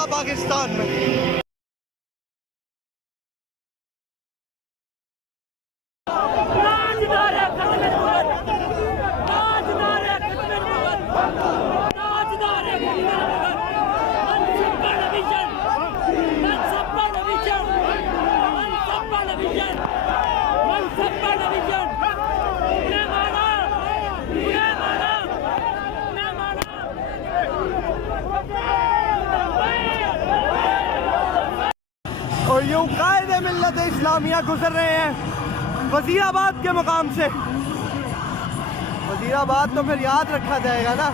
जाएगा पाकिस्तान में। और यूं कायदे मिल्लत इस्लामिया गुजर रहे हैं वजीराबाद के मुकाम से। वजीराबाद तो फिर याद रखा जाएगा ना।